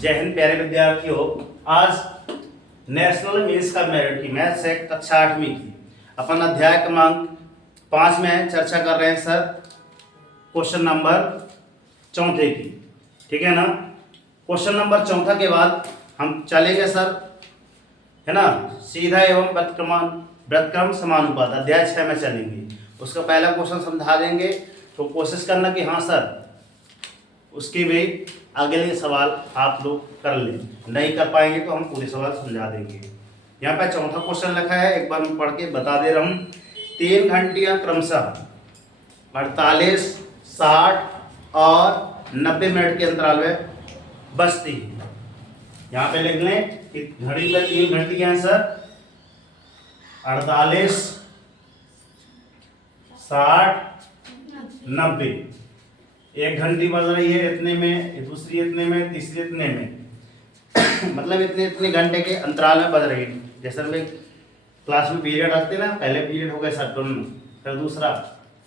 जय हिंद प्यारे विद्यार्थियों। आज नेशनल मेंस का मेरिट की मैथ्स है कक्षा 8वीं की अपन अध्याय क्रमांक 5 में चर्चा कर रहे हैं सर। क्वेश्चन नंबर 4 की, ठीक है ना। क्वेश्चन नंबर 4 के बाद हम चलेंगे सर, है ना, सीधा एवं व्युत्क्रम समानुपात अध्याय 6 में चलेंगे। उसका पहला क्वेश्चन समझा देंगे, तो कोशिश करना कि हाँ सर उसकी भी अगले सवाल आप लोग कर लें। नहीं कर पाएंगे तो हम पूरे सवाल समझा देंगे। यहाँ पे 4था क्वेश्चन लिखा है, एक बार मैं पढ़ के बता दे रहा हूँ। 3 घंटियाँ क्रमशः 48, 60 और 90 मिनट के अंतराल में बजती है। यहाँ पे लिख लें कि घड़ी पर 3 घंटियाँ हैं सर, 48, 60, 90। एक घंटी बज रही है इतने में, दूसरी इतने में, तीसरी इतने में मतलब इतने इतने घंटे के अंतराल में बज रही है। जैसे हम क्लास में पीरियड रखते हैं ना, पहले पीरियड हो गया सर दोनों, फिर दूसरा,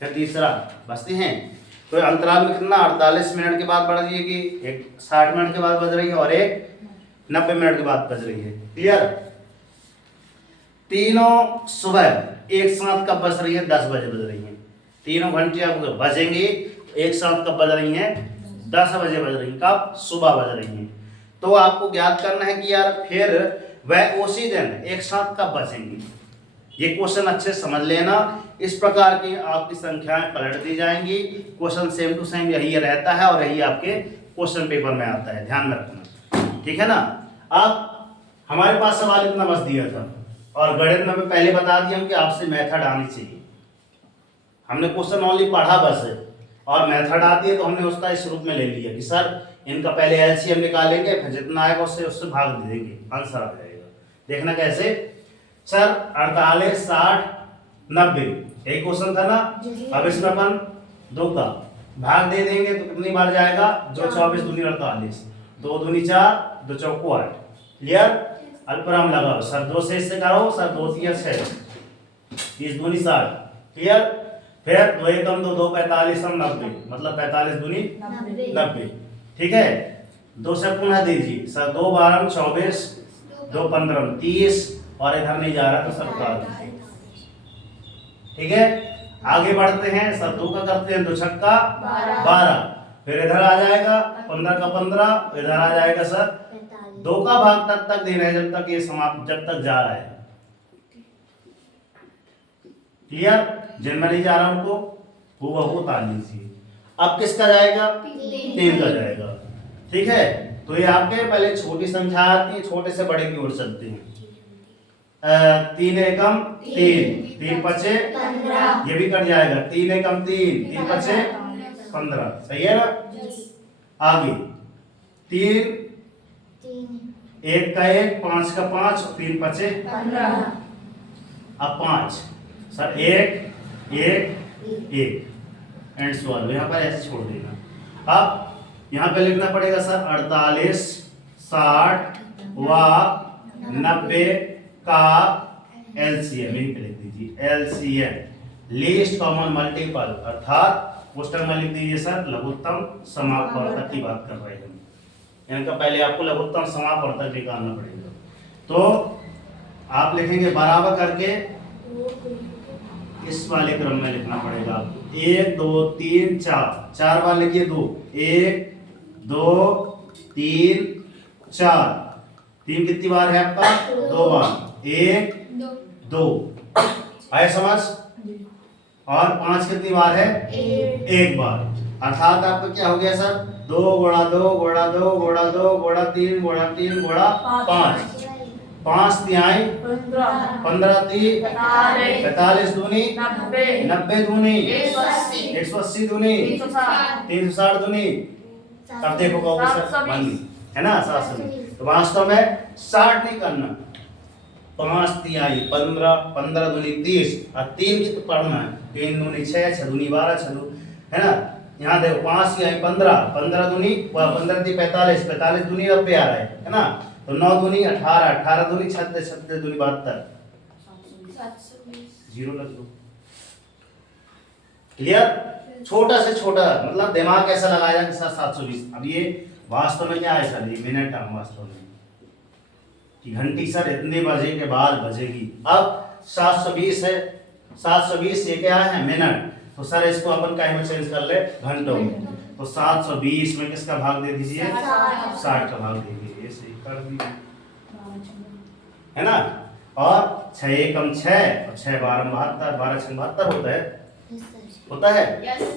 फिर तीसरा बजते हैं। तो अंतराल में कितना 48 मिनट के बाद बज रही है कि एक 60 मिनट के बाद बज रही है और एक 90 मिनट के बाद बज रही है। क्लियर। तीनों सुबह एक साथ कब बज रही है? 10 बजे बज रही है। तीनों घंटियां बजेंगी एक साथ कब बज रही हैं? 10 बजे बज रही हैं। कब? सुबह बज रही हैं। तो आपको ज्ञात करना है कि यार फिर वह उसी दिन एक साथ कब बजेंगी। ये क्वेश्चन अच्छे समझ लेना। इस प्रकार की आपकी संख्याएं पलट दी जाएंगी। क्वेश्चन सेम टू सेम यही रहता है और यही आपके क्वेश्चन पेपर में आता है, ध्यान में रखना, ठीक है ना। अब हमारे पास सवाल इतना बस दिया था और गणित में पहले बता दिया कि आपसे मेथड आनी चाहिए। हमने क्वेश्चन ओनली पढ़ा बस है और मेथड आती है तो हमने उसका इस रूप में ले लिया कि सर इनका पहले एलसीएम निकालेंगे, फिर जितना आएगा उससे भाग दे देंगे, आंसर आ जाएगा। देखना कैसे सर। 48, 60, 90 यही क्वेश्चन था ना। अब इसमें अपन 2 का भाग दे देंगे तो कितनी बार जाएगा? जो 24 दूनी 48, 2 दूनी 4, 2 चौको 8। क्लियर। अल्पविराम लगाओ सर, 2 से इससे करो सर, 2 3 6, 30 दूनी 60। क्लियर। फिर 2 एकम 2, 2 45 हम 90, मतलब 45 दूनी 90। ठीक है। 2 से पुनः दीजिए सर, 2 12 24, 2 15 30 और इधर नहीं जा रहा तो सर 47। ठीक है। आगे बढ़ते हैं सर, 2 का करते हैं, 2 छक्का 12, फिर इधर आ जाएगा 15 का 15, इधर आ जाएगा सर 2 का भाग तब तक देना है जब तक ये समाप्त, जब तक जा रहा है। क्लियर। जिनमें नहीं जा रहा उनको वो तान लीजिए। अब किसका जाएगा? 3 का जाएगा। ठीक है। तो ये आपके पहले छोटी संख्या आती है, छोटे से बड़े की ओर चलते हैं। 3 एकम 3, 3 पचे 15, ये भी कट जाएगा। 3 एकम 3, 3 पचे 15, सही है ना। आगे 3 1 का 1, 5 का 5, 3 पचे 15। अब 5 सर 1 1 1 एंड सॉल्व, यहाँ पर ऐसे छोड़ देना। अब यहाँ पे लिखना पड़ेगा सर 48, 60 व 90 का एलसीएम, यहीं पे लिख दीजिए एलसीएम, लीस्ट कॉमन मल्टीपल, अर्थात क्वेश्चन में लिख दीजिए सर लघुत्तम समापवर्तक की बात कर रहे हैं। इनका पहले आपको लघुत्तम समापवर्तक निकालना पड़ेगा। तो आप लिखेंगे बराबर करके इस वाले क्रम में लिखना पड़ेगा आपको। 1 2 3 4, 4 बार लिखिए 2, 1 2 3 4, 3 कितनी बार है आपका? 2 बार, 1 2 आए समझ। और 5 कितनी बार है? 1 बार। अर्थात आपका क्या हो गया सर? 2 गुणा 2 गुणा 2 गुणा 2 गुणा 3 गुणा 3 गुणा 5, 5 तिहाई 15 3 45 दूनी 90 दूनी 180 दूनी 360 दूनी। अब देखो है ना 700। तो वास्तव में 60 नहीं करना, 5 तिहाई 15, 15 दूनी 30 और 3 की तो पढ़ना है। 3 दूनी 6, 6 दूनी 12, 6 है ना। यहाँ देखो 5 तिहाई 15, 15 दूनी 15 ती 45, 45 दूनी 90 आ रहा है ना। तो 9 दूनी 18, 18 दूनी 36, 36 दूनी 72, 0 लग दो। क्लियर। छोटा से छोटा मतलब दिमाग ऐसा लगाया कि 720। अब ये वास्तव में क्या है सर, ये मिनट है वास्तव में, कि घंटी सर इतने बजे के बाद बजेगी। अब 720 है, 720 ये क्या है मिनट, तो सर इसको अपन क्या में चेंज कर ले घंटों में, तो 720 में किसका भाग दे दीजिए, 60 का भाग दीजिए, ये सही कर दीजिए, है ना। और 6 एकम 6 और 6 12 72, 12 6 72 होता है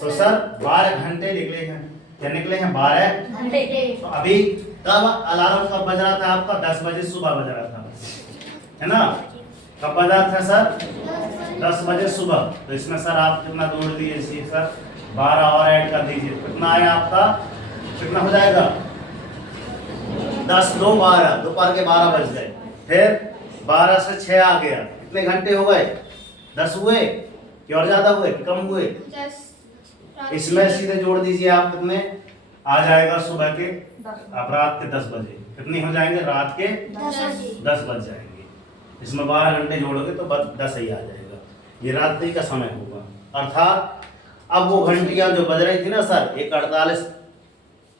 तो सर 12 घंटे निकले हैं, क्या निकले हैं 12 घंटे। तो अभी कब अलार्म कब बज रहा था आपका, 10 बजे सुबह बज रहा था, है ना। कब बजा था सर, 10 बजे सुबह। तो इसमें सर आप कितना जोड़ दीजिए सर, 12 और ऐड कर दीजिए, कितना आया आपका, कितना हो जाएगा 10 2 12, दोपहर के 12 बज गए, फिर 12 से 6 आ गया, कितने घंटे हो गए, 10 हुए कि और ज्यादा हुए कि कम हुए, इसमें सीधे जोड़ दीजिए आप, कितने आ जाएगा सुबह के, आप रात के 10 बजे, कितने हो जाएंगे रात के 10 बज जाएंगे। इसमें 12 घंटे जोड़ोगे तो 10 ही आ जाएगा, ये रात्रि का समय होगा। अर्थात अब वो घंटियां जो बज रही थी ना सर, एक 48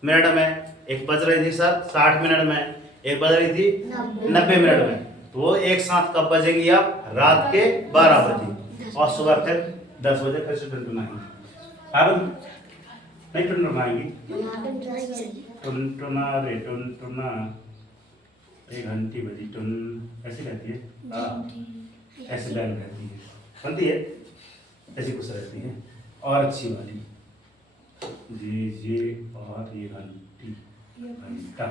मिनट में, एक बज रही थी सर 60 मिनट में, एक बज रही थी 90 मिनट में, तो वो एक साथ कब बजेंगी आप, रात के 12 बजे, और सुबह फिर 10 बजे फिर से टुनटुनाएंगी, नहीं टुनटुनाएंगी, टुनटुना रे टुनटुना, एक घंटी बजी टुन, ऐसी रहती है, ऐसे बैल रहती है, बनती है ऐसी कुछ रहती है, और अच्छी वाली ये और ये घंटी, घंटा,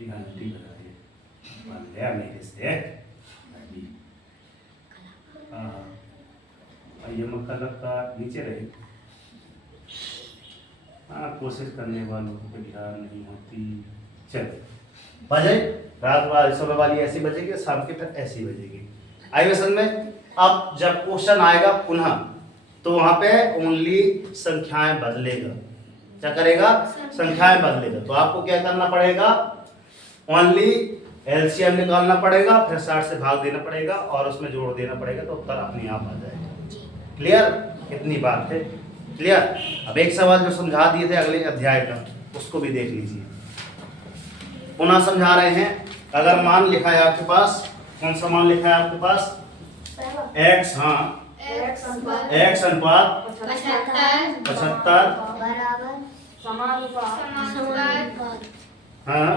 ये घंटी बजा रही है, मान लिया मेरे से, ये मक्का लगता नीचे रहे, हाँ कोशिश करने वालों को ध्यान नहीं होती। चलो बजे रात वाली सुबह वाली ऐसी बजेगी, शाम की फिर ऐसी बजेगी। आइए समझ में। अब जब क्वेश्चन आएगा पुनः, तो वहां पे ओनली संख्याएं बदलेगा, क्या करेगा, संख्याएं बदलेगा। तो आपको क्या करना पड़ेगा, ओनली एलसीएम निकालना पड़ेगा, फिर 60 से भाग देना पड़ेगा और उसमें जोड़ देना पड़ेगा, तो उत्तर अपने आप आ जाएगा। क्लियर, कितनी बात है, क्लियर। अब एक सवाल जो समझा दिए थे अगले अध्याय का, उसको भी देख लीजिए, पुनः समझा रहे हैं। अगर मान लिखा है आपके पास, कौन सा मान लिखा है आपके पास, x, हाँ x अनुपात 75 हाँ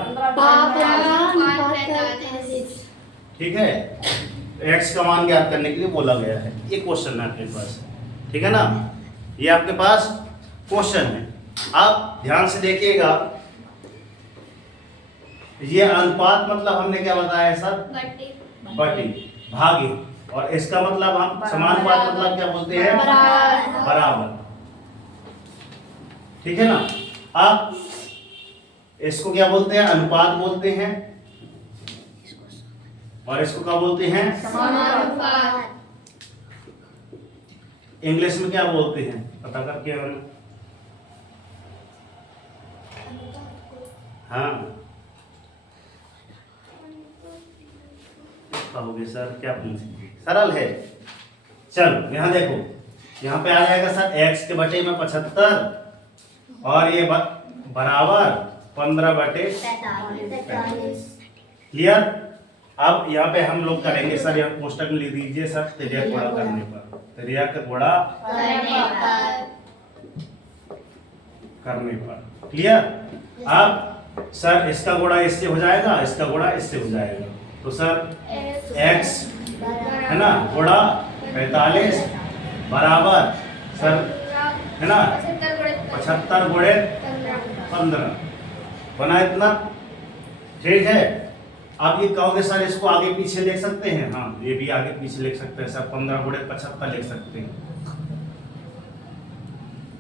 ठीक है, x का मान ज्ञात करने के लिए बोला गया है, ये क्वेश्चन है आपके पास, ठीक है ना, ये आपके पास क्वेश्चन है। आप ध्यान से देखिएगा, ये अनुपात मतलब हमने क्या बताया सर, बटी भागे, और इसका मतलब हम समानुपात मतलब क्या बोलते हैं, बराबर, ठीक है ना। अब इसको क्या बोलते हैं, अनुपात बोलते हैं, और इसको क्या बोलते हैं, समानुपात। इंग्लिश में क्या बोलते हैं पता करके, हाँ कहोगे सर, क्या पूछेंगे, सरल है। चलो यहाँ देखो, यहाँ पे आ जाएगा सर x के बटे में 75 और ये बराबर 15/45। क्लियर। अब यहाँ पे हम लोग करेंगे सर, यहाँ कोष्टक में लिख दीजिए सर, त्रिज्या गुणा करने पर, त्रिज्या का गुणा करने पर। क्लियर। अब सर इसका गुणा इससे हो जाएगा, इसका गुणा इससे हो जाएगा, तो सर x है ना गुणा 45 बराबर सर है ना 75 गुणे 15 बना इतना, ठीक है। आप ये कहोगे सर इसको आगे पीछे लिख सकते हैं, हाँ ये भी आगे पीछे लिख सकते हैं सर, 15 गुणे 75 लिख सकते हैं,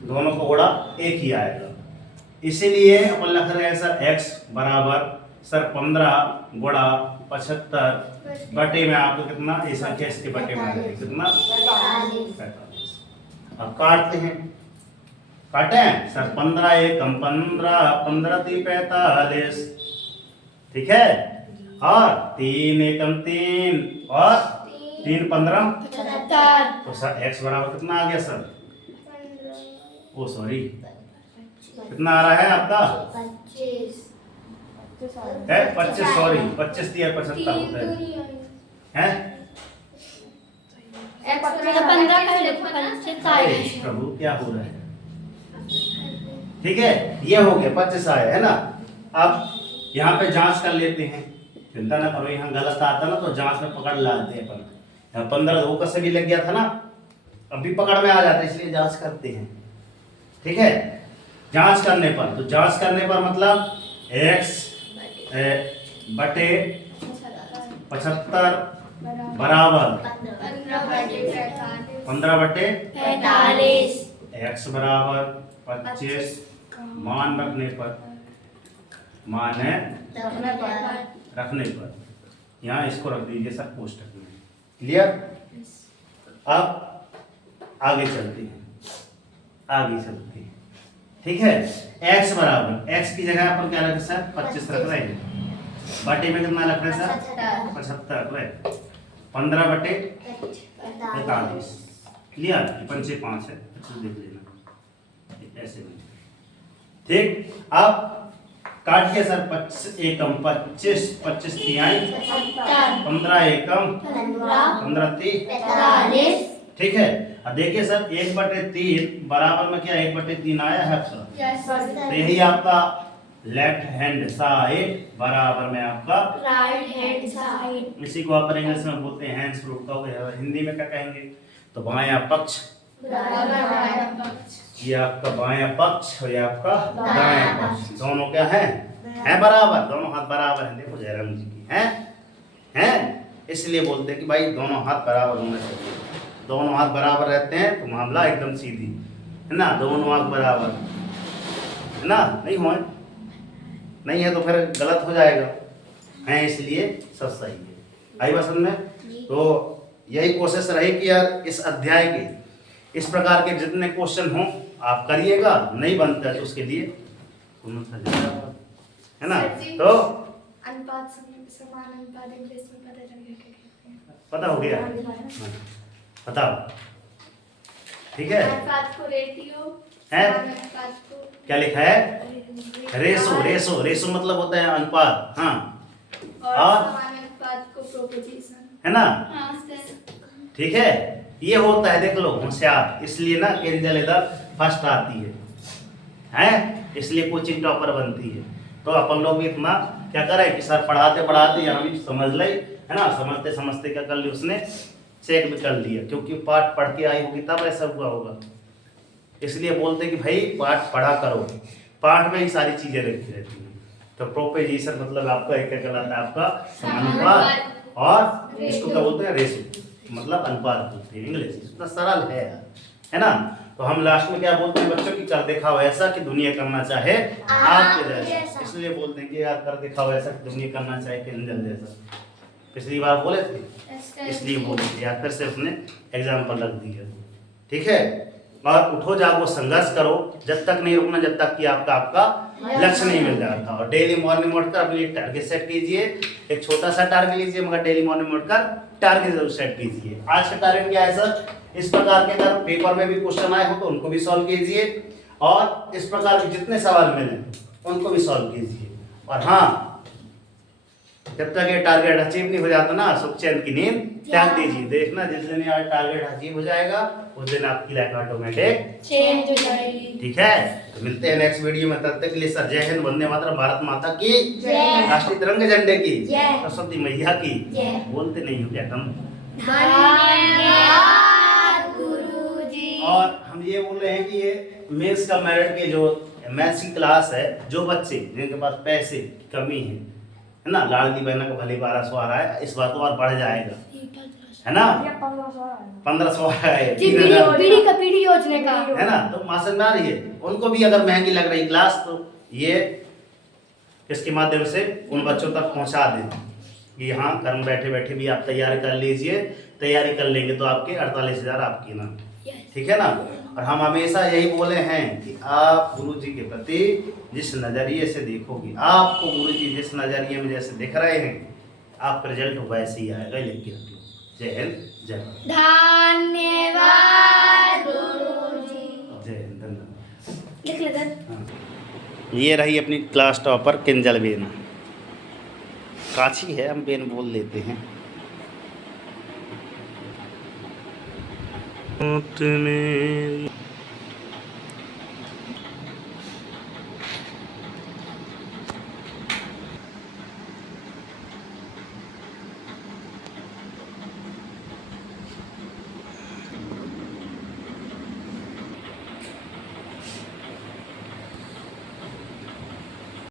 दोनों को गुणा एक ही आएगा, इसीलिए अपन लिख रहे हैं सर x बराबर सर 15 गुणा 75 बटे में आपको कितना, ये संख्या इसके बटे में आएगी कितना 45। अब काटते हैं, काटे सर 15 एकम 15, 15 × 45, ठीक है, और 3 एकम 3 और 3 15 75, तो सर x बराबर कितना आ गया सर, ओ सॉरी कितना आ रहा है आपका? 25 है 25, सॉरी 25 दिया 75 होता है। प्रभु क्या हो रहा है? ठीक है, ये हो गया 25 आया है ना। अब यहाँ पे जांच कर लेते हैं, चिंता ना करो, यहाँ गलत आता ना तो जांच में पकड़ लाते हैं अपन। यहाँ 15 धोखा से भी लग गया था ना, अभी पकड़ में आ जाता है, इसलिए जांच करते हैं। ठीक है, जांच करने पर, तो जांच करने पर मतलब x बटे 75 बराबर 15 बटे 45 x बराबर 25 मान रखने पर, मान है रखने पर, यहाँ इसको रख दीजिए सब कोष्टक में। क्लियर? अब आगे चलते हैं, आगे चलते हैं। ठीक है, x बराबर, x की जगह पर क्या रख सर? 25 रख रहे हैं, बटे में कितना रख रहे सर? 75 रख रहे, 15 बटे 45। क्लियर? 5 5 है, देख लेना ऐसे में। ठीक, अब काट के सर 25 एकम 25 25 तिहाई 15 एकम 15 30। 45 ठीक है, अब देखिए सर 1/3 बराबर में क्या 1/3 आया है आपका, तो यही आपका लेफ्ट हैंड साइड बराबर में आपका राइट हैंड साइड। इसी को आप इंग्लिश में बोलते हैं हैंड्स रूट का, हिंदी में क्या कहेंगे? तो बायां पक्ष, ये आपका बायां पक्ष और ये आपका दायां पक्ष, दोनों क्या है बराबर, दोनों हाथ बराबर हैं। देखो जयराम जी की हैं, इसलिए बोलते हैं कि भाई दोनों हाथ बराबर होने चाहिए। दोनों हाथ बराबर रहते हैं तो मामला एकदम सीधी है ना, दोनों हाथ बराबर है ना, नहीं है तो फिर गलत हो जाएगा, है इसलिए सब सही है। आई बात समझ में? तो यही कोशिश रही कि यार इस अध्याय के इस प्रकार के जितने क्वेश्चन हों आप करिएगा, नहीं बनता है तो उसके लिए है ना। तो अनुपात समान अनुपात इंग्लिश में पता चल गया, पता हो गया, बताओ। ठीक है, अनुपात को रेशियो है अनुपात को क्या लिखा है? रेशो, रेशो, रेशो मतलब होता है अनुपात, हाँ, और समान अनुपात को प्रोपोजिशन है ना। हाँ सर। ठीक है, ये होता है, देख लो होशियार, इसलिए ना केंद्र इधर फर्स्ट आती है, इसलिए कोचिंग टॉपर बनती है। तो अपन लोग भी इतना क्या करें कि सर पढ़ाते पढ़ाते यहाँ भी समझ ले, है ना, समझते समझते क्या कर लिया उसने चेक भी कर लिया, क्योंकि पाठ पढ़ के आई होगी तब ऐसा हुआ होगा। इसलिए बोलते कि भाई पाठ पढ़ा करो, पाठ में ही सारी चीजें रखी रहती हैं। तो प्रोपोजिशन मतलब आपका एक क्या कहलाता है? आपका समानुपात, और इसको क्या बोलते हैं? रेशो, मतलब अनुपात बोलते हैं इंग्लिश। इतना सरल है ना। तो हम लास्ट में क्या बोलते हैं बच्चों की, कर दिखाओ ऐसा कि दुनिया करना चाहे आपके जैसा। इसलिए बोलते हैं कि यार कर दिखाओ ऐसा कि दुनिया करना चाहे केंजल जैसा। पिछली बार बोले थे, इसलिए बोले थे यार, फिर से उसने एग्जाम्पल रख दिया। ठीक है, और उठो जागो संघर्ष करो, जब तक नहीं रुकना जब तक कि आपका लक्ष्य नहीं मिल जाता। और डेली मॉर्निंग उठकर अपनी एक टारगेट सेट कीजिए, एक छोटा सा टारगेट लीजिए, मगर डेली मॉर्निंग उठकर टारगेट जरूर सेट कीजिए। आज का टारगेट क्या है सर? इस प्रकार के अगर पेपर में भी क्वेश्चन आए हो तो उनको भी सॉल्व कीजिए, और इस प्रकार के जितने सवाल मिले उनको भी सॉल्व कीजिए। और हाँ, जब तक ये टारगेट अचीव नहीं हो जाता ना, सुख चैन की नींद त्याग दीजिए। देखना जिस दिन ये टारगेट अचीव हो जाएगा उस दिन आपकी लाइफ ऑटोमेटिक चेंज हो जाएगी। ठीक है, तो मिलते हैं नेक्स्ट वीडियो में। तब तक के लिए सर जय हिंद, वंदे मातरम, भारत माता की जय, राष्ट्रीय तिरंगे झंडे की जय, सरस्वती मैया की जय। बोलते नहीं हो क्या तुम? धन्यवाद गुरुजी। और हम ये बोल रहे हैं कि ये मेंस का मेरिट के जो मैथ्स की क्लास है, जो बच्चे जिनके पास पैसे की कमी है ना, लाडली बहना का भले 1200 आ रहा है, इस बार तो और बढ़ जाएगा, है ना, 1500 आ रहा है, पीढ़ी योजना का है ना। तो माँ समझा रही है, उनको भी अगर महंगी लग रही क्लास तो ये इसके माध्यम से उन बच्चों तक पहुंचा दें कि हाँ घर बैठे बैठे भी आप तैयारी कर लीजिए, तैयारी कर लेंगे तो आपके 48,000 आपकी ना, ठीक है ना। और हम हमेशा यही बोले हैं कि आप गुरु जी के प्रति जिस नज़रिए से देखोगे, आपको गुरु जी जिस नज़रिए में जैसे दिख रहे हैं, आपका रिजल्ट वैसे ही आएगा, लिख के रख लो। जय हिंद, जय भारत। धन्यवाद गुरुजी। जय हिंद, धन्यवाद। लिख ले सर। हाँ। ये रही अपनी क्लास टॉपर किंजल बेन। काची है, हम बेन बोल देते हैं।